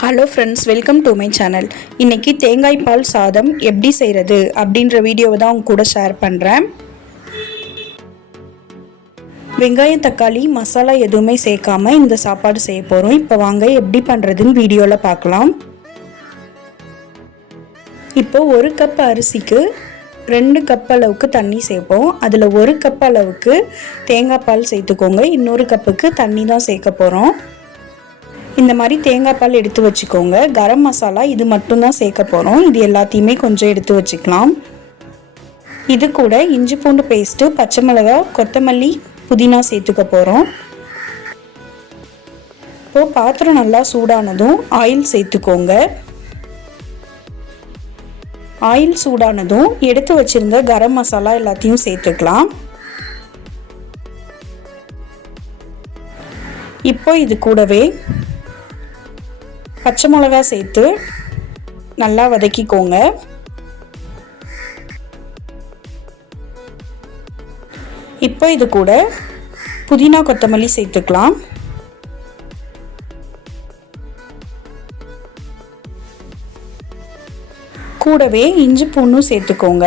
Hello friends, welcome to my channel. இன்றைக்கி தேங்காய் பால் சாதம் எப்படி செய்கிறது அப்படின்ற வீடியோவை தான் உங்க கூட ஷேர் பண்ணுறேன். வெங்காயம், தக்காளி, மசாலா எதுவுமே சேர்க்காம இந்த சாப்பாடு செய்ய போகிறோம். இப்போ வாங்க எப்படி பண்ணுறதுன்னு வீடியோவில் பார்க்கலாம். இப்போ 1 கப் அரிசிக்கு 2 கப் அளவுக்கு தண்ணி சேர்ப்போம். அதில் 1 கப் அளவுக்கு தேங்காய் பால் சேர்த்துக்கோங்க. இன்னொரு கப்புக்கு தண்ணி தான் சேர்க்க போகிறோம். இந்த மாதிரி தேங்காய் பால் எடுத்து வச்சுக்கோங்க. கரம் மசாலா இது மட்டும்தான் சேர்க்க போகிறோம். இது எல்லாத்தையுமே கொஞ்சம் எடுத்து வச்சுக்கலாம். இது கூட இஞ்சி பூண்டு பேஸ்ட்டு, பச்சை மிளகாய், கொத்தமல்லி, புதினா சேர்த்துக்க போகிறோம். இப்போது பாத்திரம் நல்லா சூடானதும் ஆயில் சேர்த்துக்கோங்க. ஆயில் சூடானதும் எடுத்து வச்சுருந்த கரம் மசாலா எல்லாத்தையும் சேர்த்துக்கலாம். இப்போ இது கூடவே பச்சை மிளகா சேர்த்து நல்லா வதக்கிக்கோங்க. இப்போ இது கூட புதினா, கொத்தமல்லி சேர்த்துக்கலாம். கூடவே இஞ்சி பூண்டும் சேர்த்துக்கோங்க.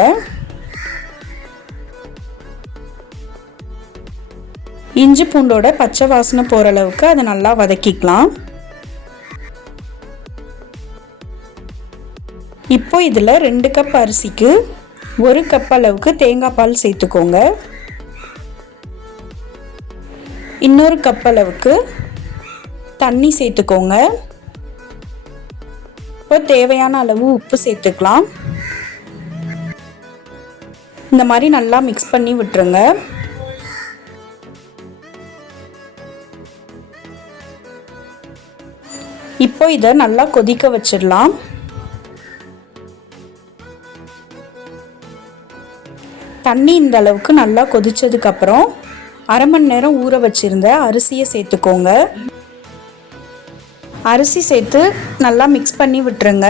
இஞ்சி பூண்டோட பச்சை வாசனை போகிற அளவுக்கு அதை நல்லா வதக்கிக்கலாம். இப்போ இதில் 2 கப் அரிசிக்கு 1 கப் அளவுக்கு தேங்காய் பால் சேர்த்துக்கோங்க. இன்னொரு கப் அளவுக்கு தண்ணி சேர்த்துக்கோங்க. இப்போ தேவையான அளவு உப்பு சேர்த்துக்கலாம். இந்த மாதிரி நல்லா மிக்ஸ் பண்ணி விட்டுருங்க. இப்போ இதை நல்லா கொதிக்க வச்சிடலாம். தண்ணி இந்த அளவுக்கு நல்லா கொதிச்சதுக்கப்புறம் அரை மணி நேரம் ஊற வச்சுருந்த அரிசியை சேர்த்துக்கோங்க. அரிசி சேர்த்து நல்லா மிக்ஸ் பண்ணி விட்டுருங்க.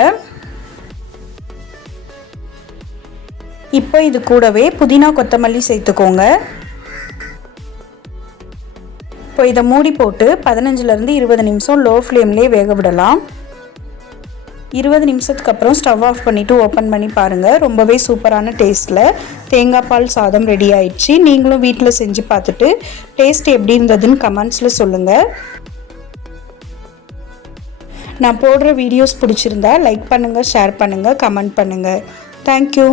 இப்போ இது கூடவே புதினா, கொத்தமல்லி சேர்த்துக்கோங்க. இப்போ இதை மூடி போட்டு 15லேருந்து 20 நிமிஷம் லோ ஃப்ளேம்லேயே வேக விடலாம். 20 நிமிஷத்துக்கு அப்புறம் ஸ்டவ் ஆஃப் பண்ணிவிட்டு ஓப்பன் பண்ணி பாருங்கள். ரொம்பவே சூப்பரான டேஸ்ட்டில் தேங்காய் பால் சாதம் ரெடி ஆயிடுச்சு. நீங்களும் வீட்டில் செஞ்சு பார்த்துட்டு டேஸ்ட் எப்படி இருந்ததுன்னு கமெண்ட்ஸில் சொல்லுங்கள். நான் போடுற வீடியோஸ் பிடிச்சிருந்தா லைக் பண்ணுங்கள், ஷேர் பண்ணுங்கள், கமெண்ட் பண்ணுங்கள். தேங்க்யூ.